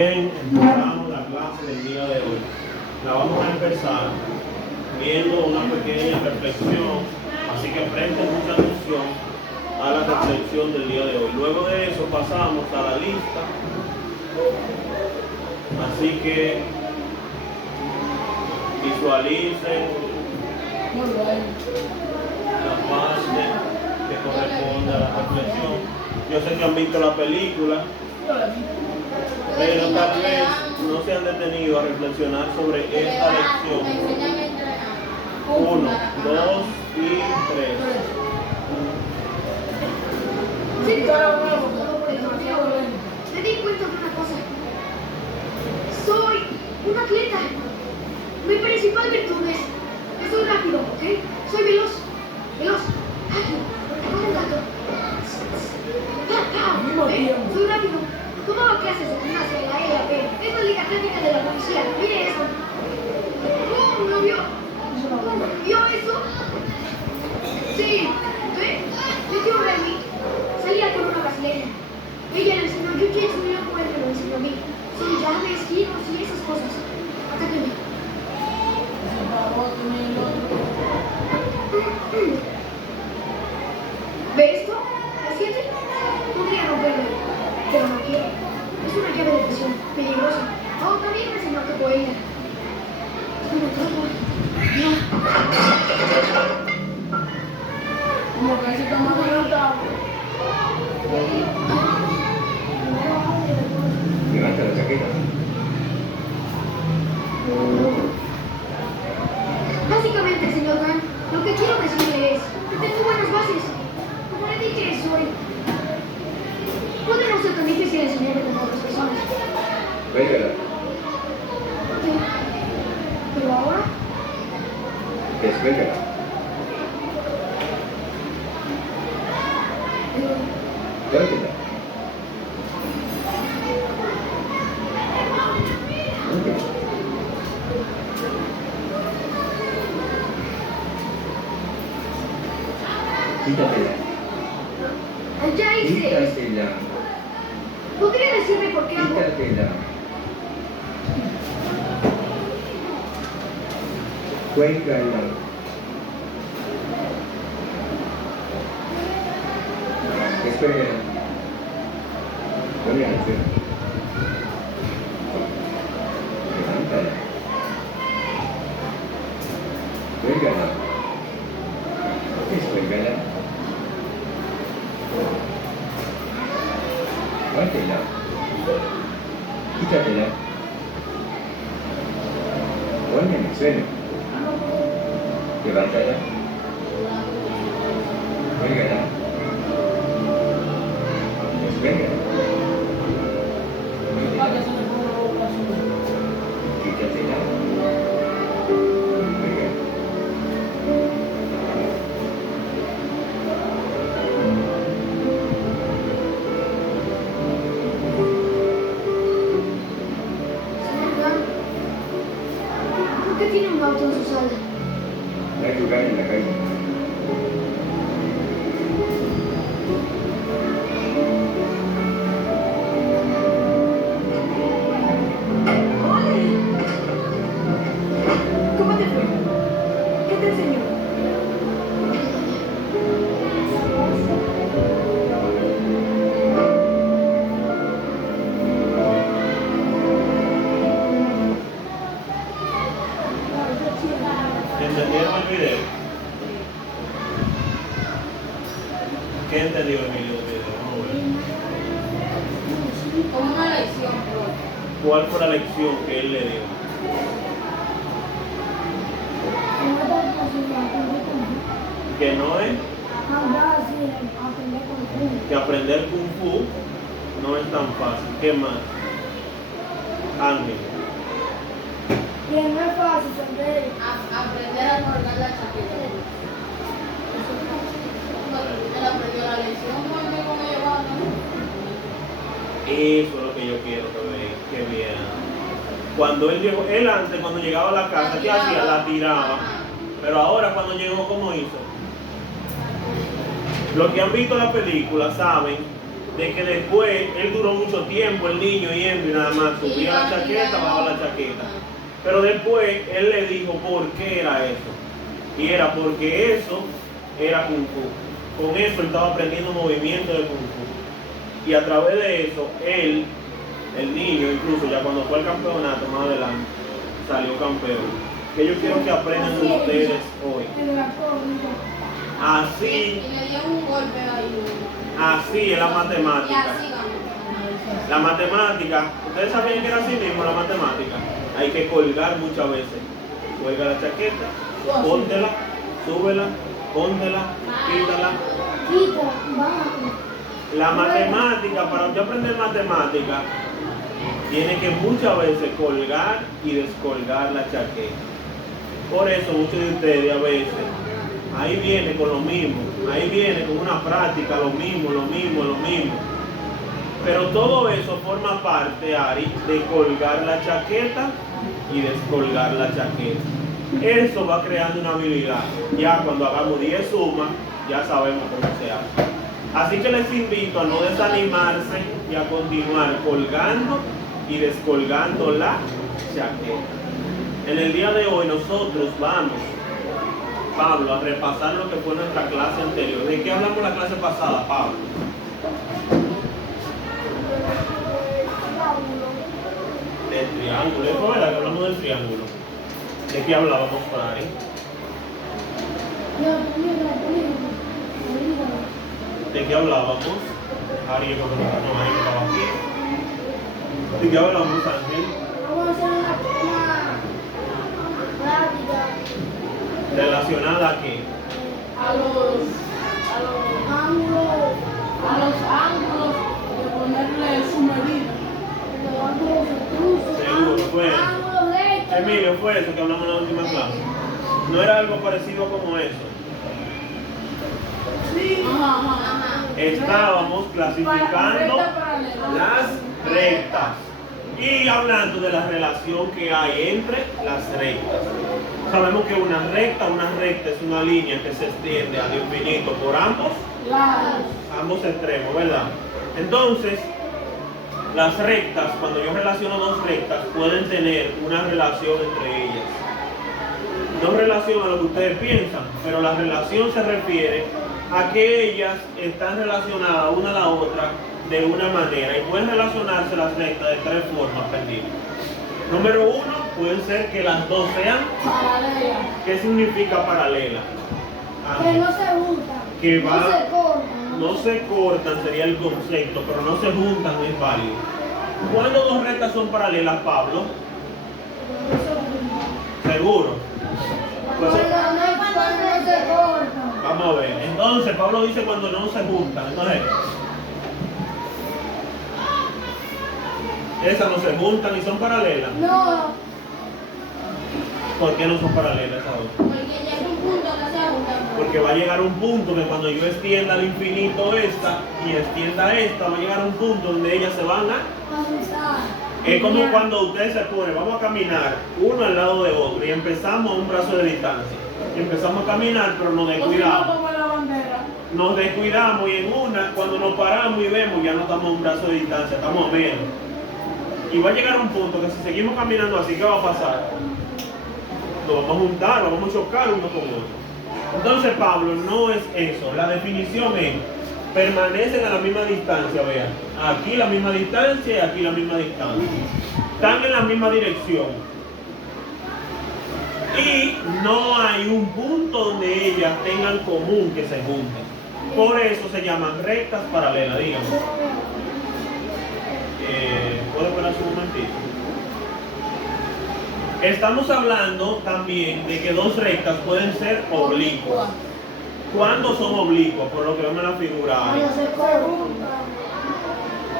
Bien, empezamos la clase del día de hoy. La vamos a empezar viendo una pequeña reflexión, así que presten mucha atención a la reflexión del día de hoy. Luego de eso pasamos a la lista, así que visualicen la parte que corresponde a la reflexión. Yo sé que han visto la película, pero tal vez no se han detenido a reflexionar sobre esta lección. 1, 2 y 3. Sí, me di cuenta de una cosa. Soy un atleta. Mi principal virtud es que soy rápido, ¿ok? Soy veloz, ágil, como un gato. Soy rápido. Tomaba clases de gimnasia en la EAP. Es la liga atlética de la policía. Mire eso. ¿Cómo no vio? ¿Cómo vio eso? Sí, ¿ve? Mi tío Remy salía con una brasileña. Ella le enseñó jiu-jitsu y luego él me lo enseñó a mí. Sí, llaves, giros y esas cosas. Atáquenme. ¿Ve esto? ¿Lo siente? Podría romperlo, pero no quiero. Es una llave de presión, peligrosa. Oh, también me enseñó que poeta. Es una trampa. No. Como que se toma nota. Levanta la chaqueta. Básicamente, señor Grant, lo que quiero decirle es que tengo buenas bases. Como le dije, puede no ser tan difícil enseñarle como a otras personas. Cuélgala. ¿Qué? ¿Pero ahora? Descuélgala. Cuélgala. Quítatela. Ya hice. Quítatela. ¿Podría decirme por qué hago? Quítatela. Cuélgala. Descuélgala. Ponla al suelo. Levántala. Cuélgala. Descuélgala. Cuélgala. Quítatela. Ponla en el suelo. Levántala. Cuélgala. Descuélgala. Quítatela. Cuélgala. Señor Grant, ¿por qué tiene un auto en su sala? No hay lugar en la calle. ¡Ole! ¿Cómo te fue? ¿Qué te enseñó? ¿Entendieron el video? ¿Qué entendió Emilio del video? Vamos a ver. Como una lección, bro. ¿Cuál fue la lección que él le dio? Que no es que aprender Kung Fu no es tan fácil. ¿Qué más? Ángel. Que no es fácil aprender. Aprender a colgar la chaqueta. Él aprendió la lección porque como llevaba. Eso es lo que yo quiero que vean, que vean. Cuando él llegó, él antes cuando llegaba a la casa, ¿qué hacía? La tiraba. Pero ahora cuando llegó, ¿cómo hizo? Los que han visto la película saben de que después él duró mucho tiempo, el niño yendo y nada más, subía la chaqueta, bajaba la chaqueta. Pero después él le dijo por qué era eso. Y era porque eso era Kung Fu. Con eso él estaba aprendiendo movimiento de Kung Fu. Y a través de eso, él, el niño, incluso ya cuando fue al campeonato más adelante, salió campeón. Que yo quiero que aprendan ustedes hoy. Así, Y le dio un golpe ahí. así es la Y matemática. así ganó. La matemática, ¿ustedes sabían que era así mismo la matemática? Hay que colgar muchas veces. Cuelga la chaqueta, póntela, súbela, póntela, quítala. Quita, baja. La matemática, para usted aprender matemática, tiene que muchas veces colgar y descolgar la chaqueta. Por eso muchos de ustedes a veces, ahí viene con lo mismo, ahí viene con una práctica, lo mismo. Pero todo eso forma parte, Ari, de colgar la chaqueta y descolgar la chaqueta. Eso va creando una habilidad. Ya cuando hagamos 10 sumas, ya sabemos cómo se hace. Así que les invito a no desanimarse y a continuar colgando y descolgando la chaqueta. En el día de hoy nosotros vamos, Pablo, a repasar lo que fue nuestra clase anterior. ¿De qué hablamos la clase pasada, Pablo? Del triángulo. ¿Es verdad que hablamos del triángulo? ¿De qué hablábamos, Ari? ¿De qué hablábamos? Ari, yo creo que no, Ari estaba aquí. ¿De qué hablamos, Ángel? Vamos a hacer una práctica. ¿Relacionada a qué? A los Ángulos. ángulos de ponerle su medida. Los ángulos obtusos. Seguro, fue. Ángulos rectos. Emilio, fue eso que hablamos en la última clase. ¿No era algo parecido como eso? Ajá. Estábamos clasificando Recta paralela. las rectas y hablando de la relación que hay entre las rectas. Sabemos que una recta es una línea que se extiende al infinito por ambos extremos, ¿verdad? Entonces, las rectas, cuando yo relaciono dos rectas, pueden tener una relación entre ellas. No relación a lo que ustedes piensan, pero la relación se refiere a que ellas están relacionadas una a la otra de una manera y pueden relacionarse las rectas de tres formas perdidas. Número uno, pueden ser que las dos sean, Paralela. ¿qué significa paralela? Que no se juntan. Que No va- se cortan. No se cortan sería el concepto, pero no se juntan es válido. ¿Cuándo dos rectas son paralelas, Pablo? ¿Seguro? Pues, Cuando no se cortan. vamos a ver. Entonces, Pablo dice cuando no se juntan. Entonces, esas no se juntan y son paralelas. No. ¿Por qué no son paralelas ahora? Porque llega un punto que se juntan. Porque va a llegar un punto que cuando yo extienda al infinito esta y extienda esta, va a llegar un punto donde ellas se van a... Es como cuando ustedes se ponen, vamos a caminar uno al lado de otro y empezamos a un brazo de distancia. Y empezamos a caminar, pero nos descuidamos. Como la bandera. Nos descuidamos y en una, cuando nos paramos y vemos, ya no estamos a un brazo de distancia, estamos a menos. Y va a llegar un punto que si seguimos caminando así, ¿qué va a pasar? Nos vamos a juntar, nos vamos a chocar uno con otro. Entonces, Pablo, no es eso. La definición es, permanecen a la misma distancia, vean. Aquí la misma distancia y aquí la misma distancia. Están en la misma dirección. Y no hay un punto donde ellas tengan común que se junten. Por eso se llaman rectas paralelas, díganme. ¿Puedo esperar un momentito? Estamos hablando también de que dos rectas pueden ser oblicuas. ¿Cuándo son oblicuas? Por lo que vemos en la figura ahí. Cuando se cortan.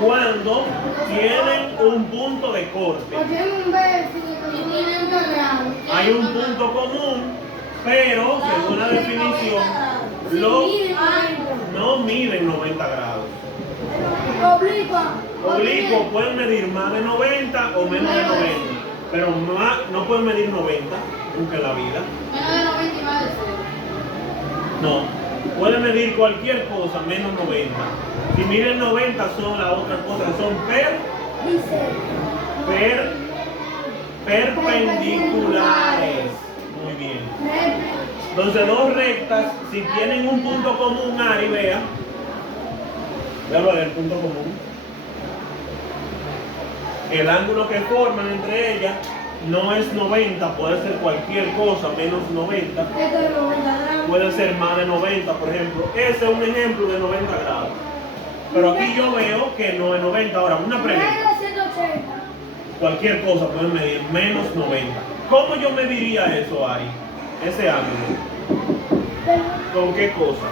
Cuando tienen un punto de corte. O tienen un vértice y tienen un grado. Hay un punto común, pero según la definición, no miden 90 grados. Oblicuos pueden medir más de 90 o menos de 90, pero no pueden medir 90 nunca en la vida. Menos de 90 y más de 0. No, Puede medir cualquier cosa menos 90. Si miden 90 son las otras cosas, son perpendiculares. Muy bien. Entonces dos rectas, si tienen un punto común, Ari, vea. Véalo el punto común. El ángulo que forman entre ellas no es 90, puede ser cualquier cosa menos 90. Esto es 90 grados. Puede ser más de 90, por ejemplo. Ese es un ejemplo de 90 grados. Pero aquí yo veo que no es 90. Ahora, una pregunta. Menos 180. Cualquier cosa puede medir menos 90. ¿Cómo yo mediría eso, Ari? Ese ángulo. ¿Con qué cosa?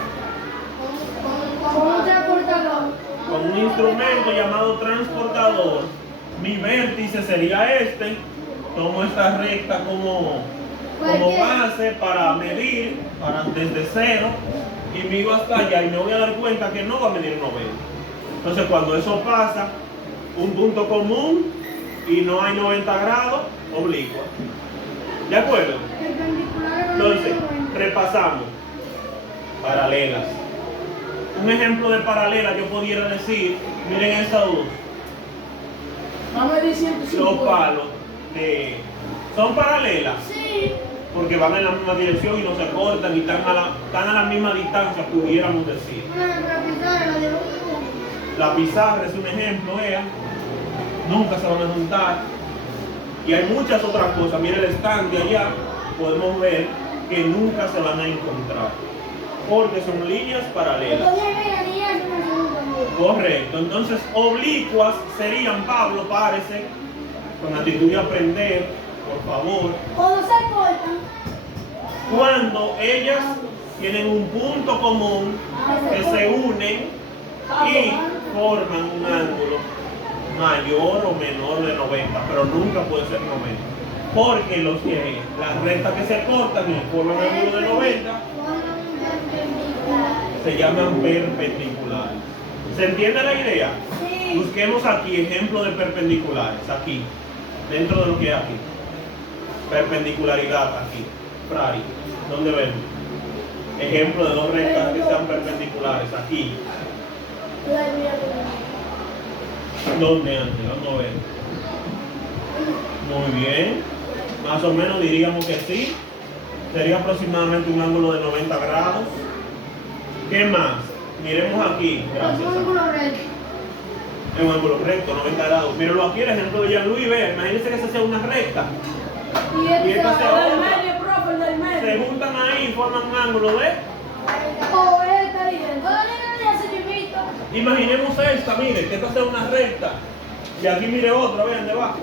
Con un transportador. Con un instrumento llamado transportador. Mi vértice sería este. Tomo esta recta como base para medir desde cero y mido hasta allá y me voy a dar cuenta que no va a medir 90. Entonces cuando eso pasa, un punto común y no hay 90 grados, oblicua. ¿De acuerdo? Entonces, repasamos. Paralelas. Un ejemplo de paralela yo pudiera decir, miren esas dos. Vamos a decir Los palos son paralelas Sí. porque van en la misma dirección y no se cortan y están a la misma distancia, pudiéramos decir. La pizarra es un ejemplo, vean, nunca se van a juntar. Y hay muchas otras cosas. Miren el estante allá, podemos ver que nunca se van a encontrar porque son líneas paralelas. Correcto. Entonces, oblicuas serían, Pablo, párese, con actitud de aprender, por favor. Cuando se cortan. Cuando ellas tienen un punto común que se unen y forman un ángulo mayor o menor de 90, pero nunca puede ser 90. Porque las rectas que se cortan y forman un ángulo de 90 se llaman perpendiculares. ¿Se entiende la idea? Sí. Busquemos aquí ejemplos de perpendiculares, aquí, dentro de lo que hay aquí. Perpendicularidad aquí, Frari, ¿dónde vemos? Ejemplo de dos rectas que sean perpendiculares, aquí. ¿Dónde, Ángel? Vamos a ver. Muy bien. Más o menos diríamos que sí. Sería aproximadamente un ángulo de 90 grados. ¿Qué más? Miremos aquí. Gracias. Es un ángulo recto, 90 grados. Mírenlo aquí, el ejemplo de Jean-Louis. Vea, imagínense que esa sea una recta. Y esta sea otra. Se juntan ahí y forman un ángulo de. Imaginemos esta, mire, que esta sea una recta. Y aquí mire otra, vean debajo.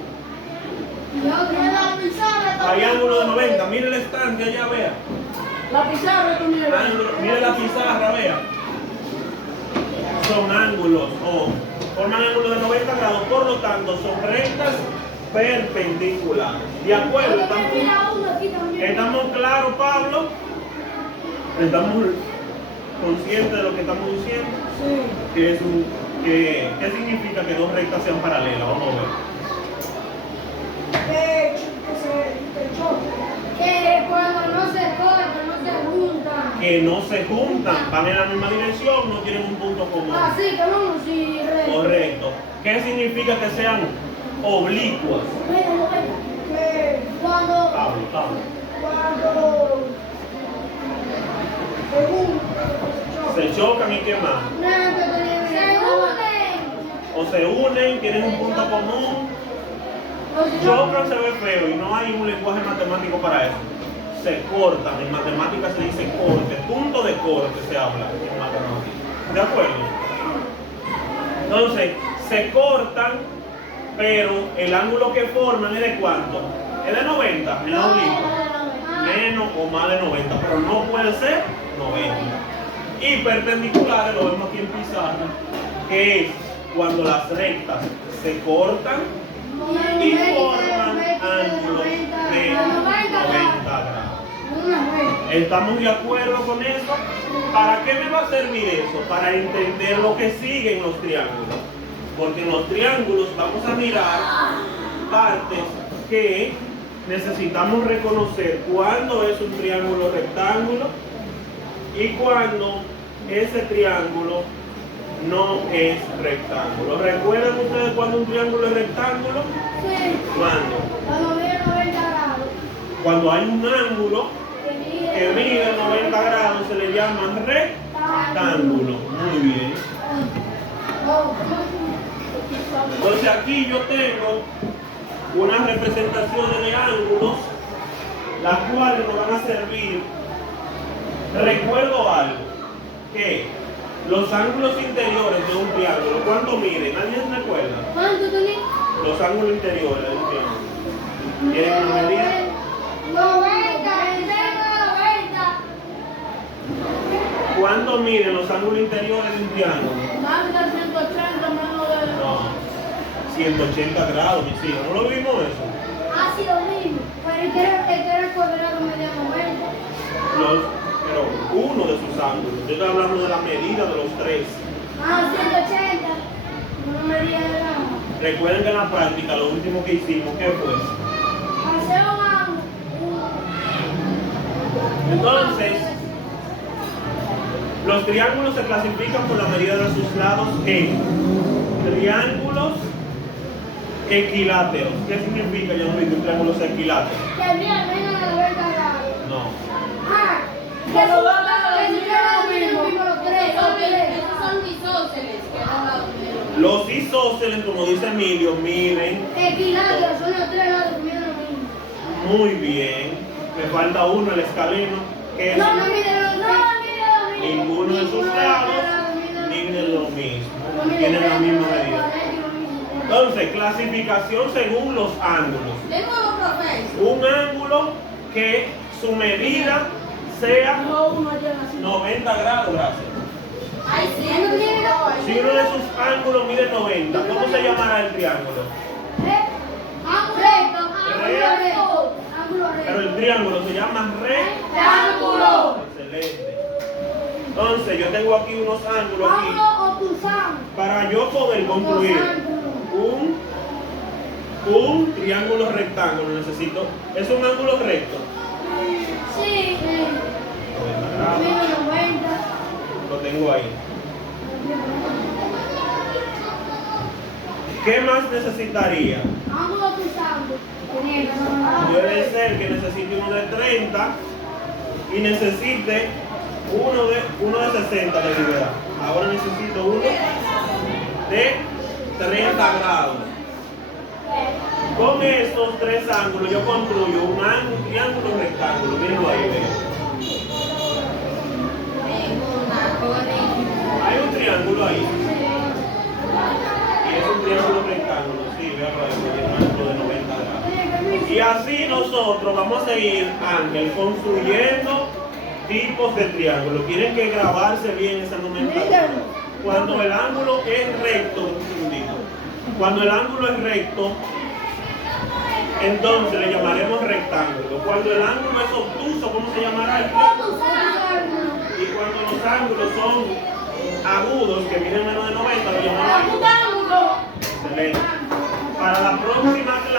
Hay ángulo de 90. Mire el estante allá, vea. La pizarra, tú mira. Mire la pizarra, vea. Son ángulos o forman ángulos de 90 grados, por lo tanto son rectas perpendiculares. ¿De acuerdo? ¿Estamos claros, Pablo? ¿Estamos conscientes de lo que estamos diciendo? Sí. ¿Qué significa que dos rectas sean paralelas? Vamos a ver. Que cuando no se cortan, no se juntan. Que no se juntan, van en la misma dirección, no tienen un punto común. Así que no, sí, Correcto. ¿Qué significa que sean oblicuas? Cuando Pablo. Se chocan y qué más. O se unen, tienen un punto común. Chocan se ve feo y no hay un lenguaje matemático para eso. Se cortan, en matemáticas se dice corte, punto de corte se habla en matemáticas. ¿De acuerdo? Entonces, se cortan, pero el ángulo que forman es de ¿cuánto? Es de 90 en la oblicua. Menos o más de 90, pero no puede ser 90. Y perpendiculares, lo vemos aquí en pizarra, que es cuando las rectas se cortan y forman ángulos de 90 grados. ¿Estamos de acuerdo con eso? ¿Para qué me va a servir eso? Para entender lo que sigue en los triángulos. Porque en los triángulos vamos a mirar partes que necesitamos reconocer cuándo es un triángulo rectángulo y cuando ese triángulo no es rectángulo. ¿Recuerdan ustedes cuando un triángulo es rectángulo? Sí. ¿Cuándo? Cuando mide 90 grados. Cuando hay un ángulo Que que mide 90 grados se le llama rectángulo. Muy bien. Entonces aquí yo tengo unas representaciones de ángulos, las cuales nos van a servir. Recuerdo algo, que los ángulos interiores de un triángulo, ¿cuánto miden? ¿Alguien se recuerda? ¿Cuánto tenés? Los ángulos interiores de un triángulo. ¿Tienen una medida? 90. ¿Cuánto miden los ángulos interiores de un triángulo? Más de 180 menos de... No, 180 grados, mis hijos. ¿No lo vimos eso? Ha sido mismo. Pero el cuadrado media 90. Pero uno de sus ángulos. Yo estoy hablando de la medida de los tres. Ah, 180. No medida de nada. Recuerden que en la práctica lo último que hicimos, ¿qué fue? Hacer un ángulo. Entonces, los triángulos se clasifican por la medida de sus lados en triángulos equiláteros. ¿Qué significa, yo no digo, un triángulo equilátero? Que mide menos de 90 grados. No. Ah, que Pero son los lados los tres. Esos son isósceles, que eran lados menos. Los isósceles, como dice Emilio, miden. Equiláteros son los tres lados que miden lo mismo. Muy bien. Me falta uno, el escaleno. Que es No mide lo mismo. ninguno de sus lados miden lo mismo. Tienen la misma medida. Entonces, clasificación según los ángulos. De nuevo, profesor. Un ángulo que su medida sea No, uno llega así. 90 grados, gracias. Ay, sí, Si uno de sus ángulos mide 90, ¿cómo se llamará el triángulo? Pero el triángulo se llama Rectángulo. Excelente. Entonces, yo tengo aquí unos ángulos aquí. Para yo poder construir un triángulo rectángulo necesito. ¿Es un ángulo recto? Sí. 90 grados. Mide 90. Lo tengo ahí. ¿Qué más necesitaría? Ángulo cruzando. Puede ser que necesite uno de 30 y necesite uno de 60 de libertad. Ahora necesito uno de 30 grados. Con estos tres ángulos yo construyo un triángulo rectángulo. Mírenlo ahí, ven. Hay un triángulo ahí. Y es un triángulo rectángulo. Sí, véanlo ahí, tiene un ángulo de 90 grados. Y así nosotros vamos a seguir, Ángel, construyendo tipos de triángulos. Tienen que grabarse bien esa nomenclatura. Cuando el ángulo es recto, cuando el ángulo es recto, entonces le llamaremos rectángulo. Cuando el ángulo es obtuso, ¿cómo se llamará? Y cuando los ángulos son agudos, que miden menos de 90, lo llamamos ángulo. excelente. Para la próxima clase